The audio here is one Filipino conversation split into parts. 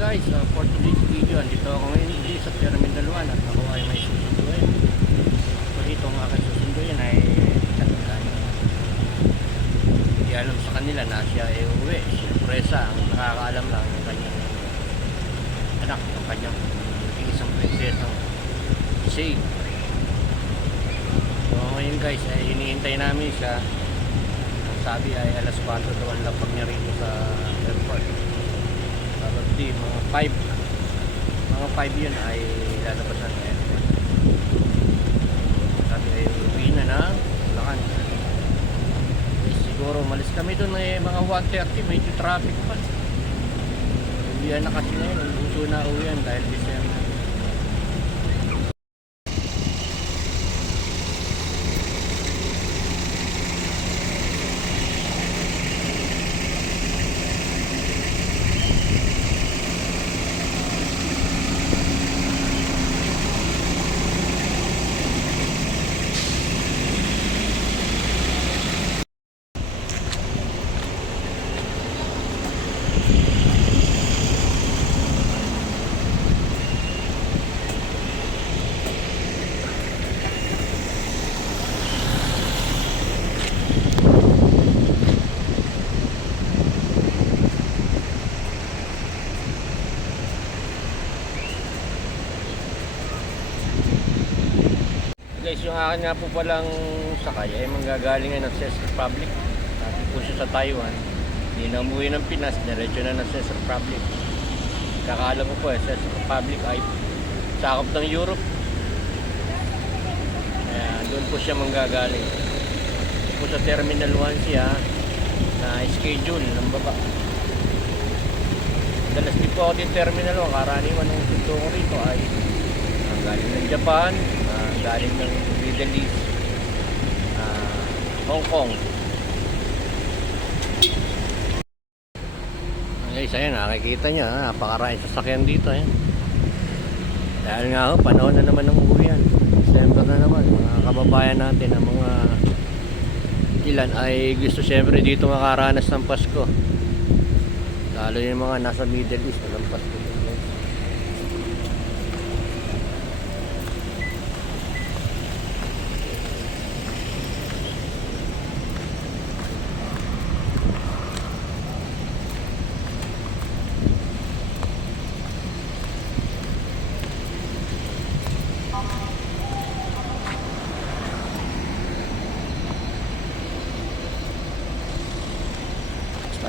guys, for today's video, andito ako ngayon dito sa Terminal 1 at ako ay may susunduin. So dito ang aking susunduin ay talagang hindi alam sa kanila na siya ay uwi. Surpresa, ang nakakaalam lang yung kanyang anak, yung kanyang isang prinsesang Shay. So ngayon guys, ay hinihintay namin siya. Ang sabi ay alas 4 daw ang lapag niya rito sa airport. Probably mga 5 yun ay lalabas ng airport. Sabi ay uwi na ng Bulacan. Siguro malis kami doon mga 1:30, medyo traffic pa. Uwian na kasi ngayon, uso na uwian dahil December. Guys, yung akin nga po palang sakay ay manggagaling ng CES Republic. Dati po siya sa Taiwan. Hindi na umuwi ng Pinas, diretso na ng CES Republic. Kakaalam ko po CES Republic ay sakop ng Europe. Kaya doon po siya manggagaling. Po sa Terminal 1 siya na schedule ng baba. Dalas din po ako din Terminal 1. Karaniwan ng punto ko rito ay galing ng Japan, galing ng Middle East, Hong Kong. Guys, ayun, nakikita nyo, napakaraming sasakyan dito. Dahil nga ho, panahon na naman ng uwian. December na naman, mga kababayan natin, ang mga ilan ay gusto siyempre dito makaranas ng Pasko. Lalo yung mga nasa Middle East, walang Pasko.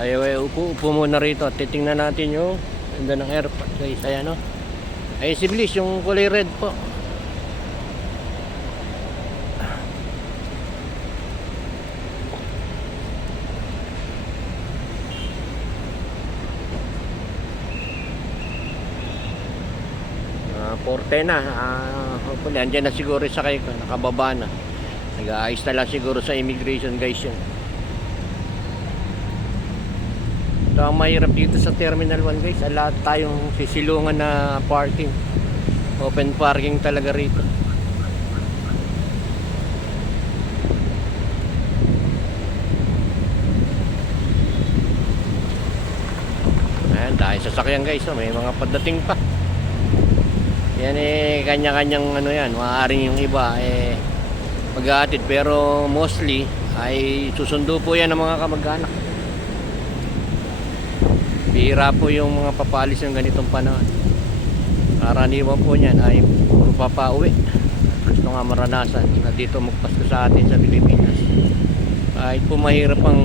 Tayo ay upo muna rito at titingnan natin yung ganda ng airport guys. Ayan o. Ay si Bliss, yung kulay red po. Porte na. Hopefully, andyan na siguro sakay ko. Nakababa na. Nag-aayos na lang siguro sa immigration guys yun. Ito ang mahirap dito sa Terminal 1 guys. Lahat tayong sisilungan na parking. Open parking talaga rito. Ayan, dahil sasakyan guys. May mga padating pa. Yan kanya-kanyang ano yan. Maaaring yung iba maghahatid. Pero mostly ay susundo po yan ng mga kamag-anak. Bihira po yung mga papalis ng ganitong panahon. Karaniwan po niyan ay puro papauwi. Gusto nga maranasan na dito magpasko sa atin sa Pilipinas. Kahit po mahirap ang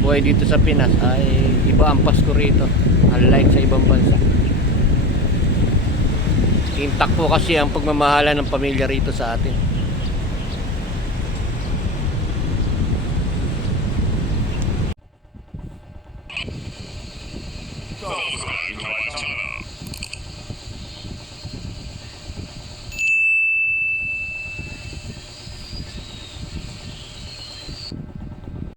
buhay dito sa Pinas, ay iba ang Pasko rito, unlike sa ibang bansa. Intact po kasi ang pagmamahala ng pamilya rito sa atin.